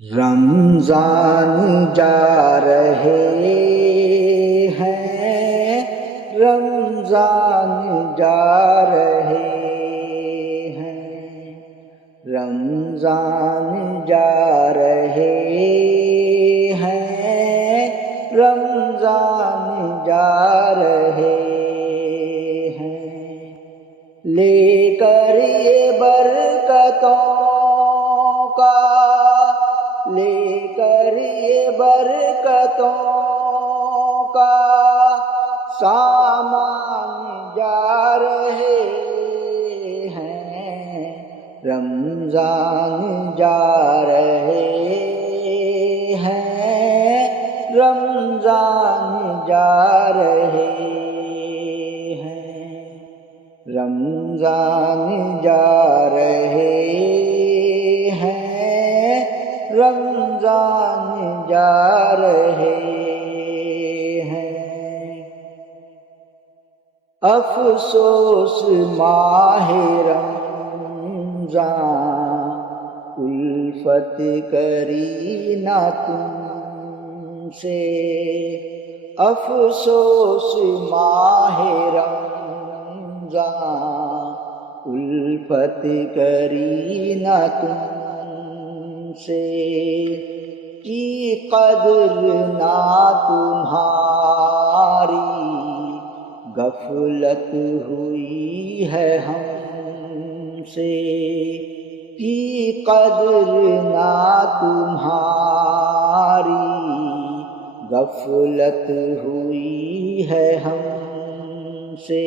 رمضان جا رہے ہیں، رمضان جا رہے ہیں، رمضان جا رہے ہیں، رمضان جا رہے ہیں، لے کر یہ برکتوں کا، لے کر یہ برکتوں کا سامان جا رہے ہیں، رمضان جا رہے ہیں، رمضان جا رہے ہیں، رمضان جا رہے ہیں، رمضان جا رہے ہیں۔ افسوس ماہ رمضان، الفت کری نہ تم سے، افسوس ماہ رمضان، الفت کری نہ تم سے، کی قدر نہ تمہاری، غفلت ہوئی ہے ہم سے، کی قدر نہ تمہاری، غفلت ہوئی ہے ہم سے۔